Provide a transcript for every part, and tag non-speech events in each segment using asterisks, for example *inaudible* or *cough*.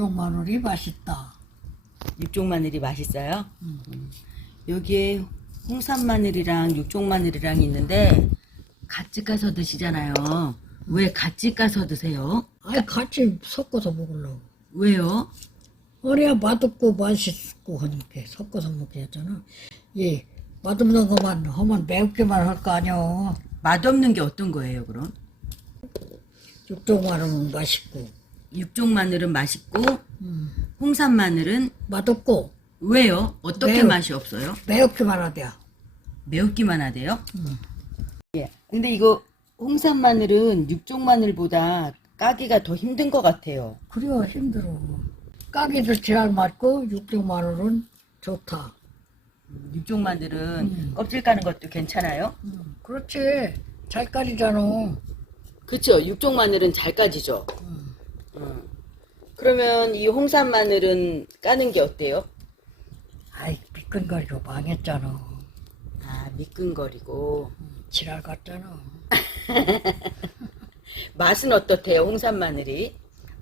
육종 마늘이 맛있다. 육종 마늘이 맛있어요? 음. 여기에 홍산 마늘이랑 육종 마늘이랑 있는데 같이 까서 드시잖아요. 왜 같이 까서 드세요? 아니 같이 섞어서 먹으려고. 왜요? 그래야 맛없고 맛있고 하니까 섞어서 먹게 했잖아. 예, 맛없는 것만 하면 매운게만 할 거 아니야. 맛없는 게 어떤 거예요, 그럼? 육종 마늘은 맛있고 육종 마늘은 맛있고 음, 홍산 마늘은 맛없고 왜요? 어떻게 매워. 맛이 없어요? 매운게만 하대요. 매웠기만 하대요? 음. 예. 근데 이거 홍산 마늘은 육종 마늘보다 까기가 더 힘든 것 같아요. 그래야 힘들어. 까기도 지랄 맞고 육종 마늘은 좋다. 육종 마늘은 음. 껍질 까는 것도 괜찮아요? 음, 그렇지. 잘 까리잖아. 그쵸. 육종 마늘은 잘 까지죠. 음. 음. 그러면 이 홍산 마늘은 까는 게 어때요? 아이 미끈거리고 망했잖아. 아 미끈거리고 음, 지랄 같잖아. *laughs* 맛은 어떻대요? 홍산 마늘이?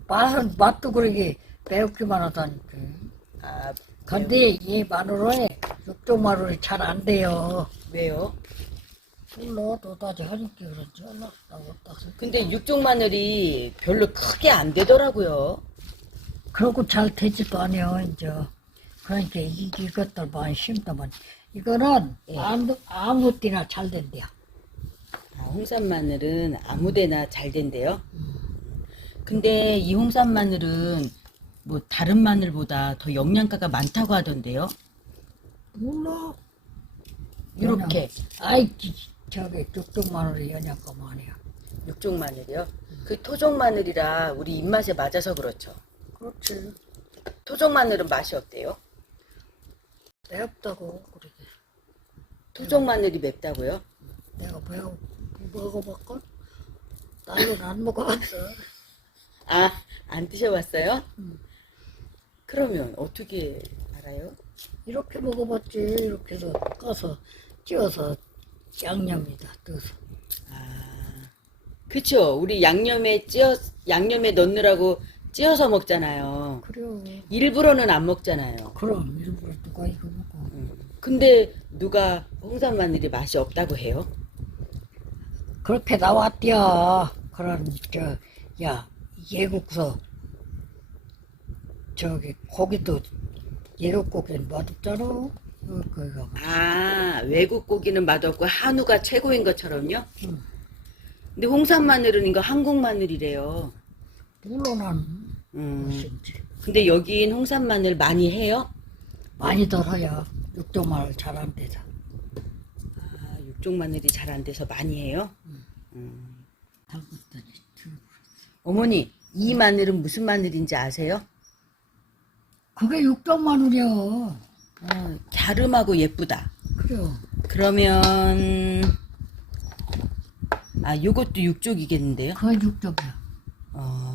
맛은 맛도 그러게 매우기만 하다니까. 아 근데 이 마늘에 육종 마늘이 잘 안 돼요. 왜요? 술로 또다지 하니까 그런지 딱. 근데 육종 마늘이 별로 크게 안 되더라고요. 그러고 잘 되지도 않아요 이제. 그러니까 이, 이것들만 심다만 이거는 예. 아무 아무 때나 잘 된대요. 아, 홍산 마늘은 아무데나 잘 된대요. 근데 이 홍산 마늘은 뭐 다른 마늘보다 더 영양가가 많다고 하던데요. 몰라. 이렇게 아이 지- 저기 육종 마늘이 연약가 많이야. 육종 마늘이요. 그 토종 마늘이라 우리 입맛에 맞아서 그렇죠. 그렇지. 토종 마늘은 맛이 어때요? 맵다고 그러게. 토종 마늘이 맵다고요? 내가 매우 먹어봤건 나는 안 먹어봤어. *laughs* 아, 안 드셔봤어요? 음. 그러면 어떻게 알아요? 이렇게 먹어봤지. 이렇게 해서 까서 찌어서 양념이다 떠서. 아, 그쵸. 우리 양념에 찌어, 양념에 넣느라고 찌어서 먹잖아요. 그래요. 일부러는 안 먹잖아요. 그럼 일부러 누가 이거 먹고. 음. 근데 누가 홍산 마늘이 맛이 없다고 해요? 그렇게 나왔디야. 그런 저야 예국서 저기 고기도 예국 고기는 맛없잖아. 어, 그거 아, 외국 고기는 맛없고 한우가 최고인 것처럼요? 음. 근데 홍산 마늘은 이거 한국 마늘이래요. 물론은 음. 근데 여긴 홍산 마늘 많이 해요? 많이 덜어야 육종마늘 잘 안 되자. 아, 육종 마늘이 잘 안 돼서 많이 해요? 음. 들고. 어머니, 이 마늘은 무슨 마늘인지 아세요? 그게 육종마늘이야. 어, 갸름하고 예쁘다. 그래요. 그러면 아, 요것도 육족이겠는데요? 그게 육종이야. 어.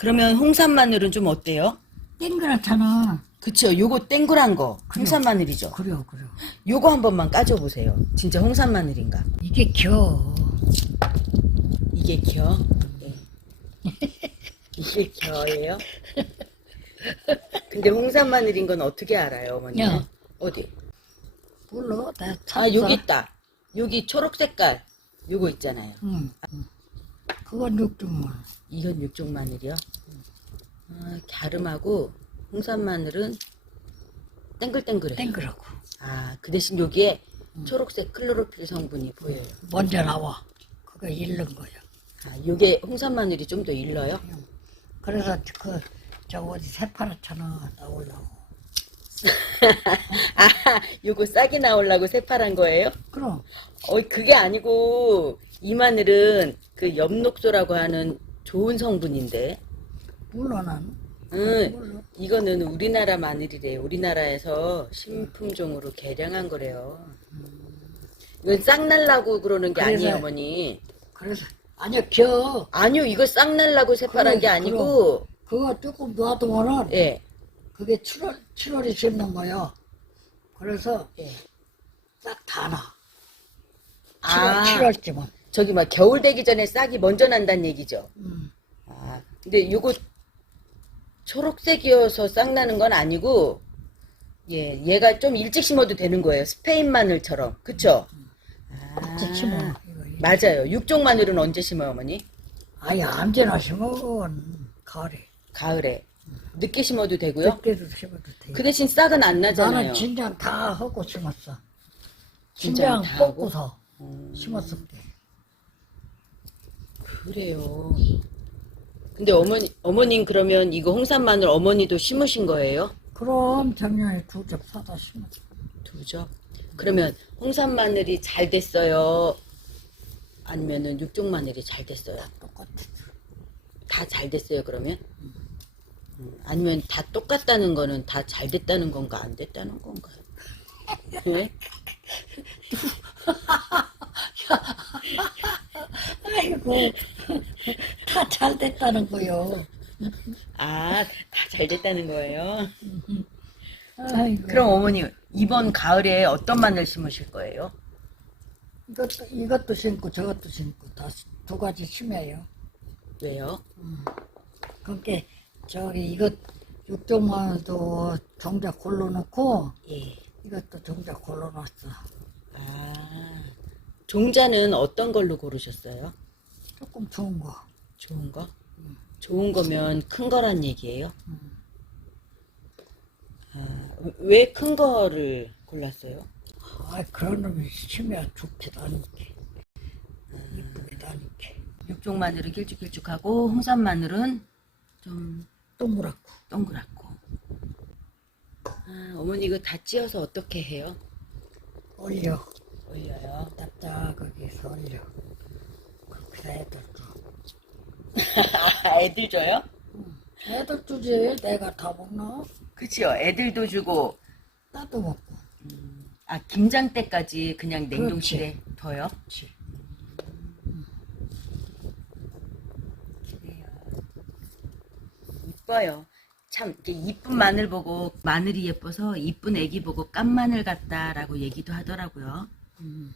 그러면 홍산 마늘은 좀 어때요? 땡그랗잖아. 그쵸, 요거 땡그란 거 홍산 마늘이죠. 그래요, 그래요. 요거 한 번만 까줘 보세요. 진짜 홍산 마늘인가? 이게 겨. 이게 겨? 네. 이게 겨예요? 근데 홍산 마늘인 건 어떻게 알아요, 어머니? 야. 어디? 몰라, 나 아, 여기 있다. 여기 초록 색깔. 요거 있잖아요. 응. 응. 그건 육종마늘. 이건 육종 마늘이요. 아, 갸름하고 홍산 마늘은 땡글땡글해. 땡그랗고. 아, 그 대신 여기에 초록색 클로로필 성분이 보여요. 먼저 나와. 그거 잃는 거야. 아, 요게 홍산 마늘이 좀 더 일러요? 그래서 그, 저 어디 새파랗잖아. 나오려고. *laughs* 아, 요거 싹이 나오려고 새파란 거예요? 그럼, 어, 그게 아니고 이 마늘은 그 엽록소라고 하는 좋은 성분인데. 몰라, 난. 응, 몰라. 이거는 우리나라 마늘이래요. 우리나라에서 신품종으로 개량한 거래요. 이건 싹 날라고 그러는 게 아니에요, 어머니. 그래서, 아니야, 겨. 아니요, 이거 싹 날라고 새파란 그래, 게 아니고, 그거 조금 놔두면은, 예, 그게 7월, 7월에 심는 거야. 그래서 예. 싹 다 나. 7월, 아, 7월쯤은. 저기 막 겨울 되기 전에 싹이 먼저 난다는 얘기죠. 음. 아, 근데 요거 초록색이어서 싹 나는 건 아니고 예, 얘가 좀 일찍 심어도 되는 거예요. 스페인 마늘처럼. 그쵸? 아, 일찍 심어. 이거, 이거. 맞아요. 육종 마늘은 언제 심어요, 어머니? 아예 언제나 심으면 가을에. 가을에. 늦게 심어도 되고요. 늦게도 심어도 돼. 그 대신 싹은 안 나잖아요. 나는 진장 다 하고 심었어. 진장 진장 다 하고? 뽑고서 음, 심었을게. 그래요. 근데 어머니, 어머님 그러면 이거 홍산 마늘 어머니도 심으신 거예요? 그럼 작년에 두접 사다 심었어. 두죠. 그러면 홍산 마늘이 잘 됐어요? 아니면은 육종 마늘이 잘 됐어요? 똑같아. 다 잘 됐어요, 그러면? 음, 아니면 다 똑같다는 거는 다 잘 됐다는 건가, 안 됐다는 건가요? 네? *laughs* 아이고 다 잘 됐다는 거요. 아, 다 잘 됐다는 거예요? 아이고 그럼 어머니, 이번 가을에 어떤 마늘 심으실 거예요? 이것도 이것도 심고 저것도 심고 다 두 가지 심어요. 왜요? 그러니까 저기 이것 육종마늘도 정작 골라놓고 예. 이것도 정작 골라놨어. 아, 종자는 어떤 걸로 고르셨어요? 조금 좋은 거. 좋은 거? 좋은 거면 큰 거란 얘기예요? 아, 왜 큰 거를 골랐어요? 아 그런 놈이 심해야 좋기도 하니까 이쁘기도 하니까 육종 마늘은 길쭉길쭉하고 홍산 마늘은 좀 동그랗고 동그랗고. 아, 어머니 이거 다 찧어서 어떻게 해요? 올려 올려요. 납작하게 해서 올려 그렇게 애들 줘 *laughs* 애들 줘요? 애들 주지 내가 다 먹나? 그치요. 애들도 주고 나도 먹고 아 김장 때까지 그냥 냉동실에 둬요? 그렇지 이뻐요. 참 이렇게 이쁜 마늘 보고 마늘이 예뻐서 이쁜 애기 보고 깐 마늘 같다라고 얘기도 하더라고요. 음.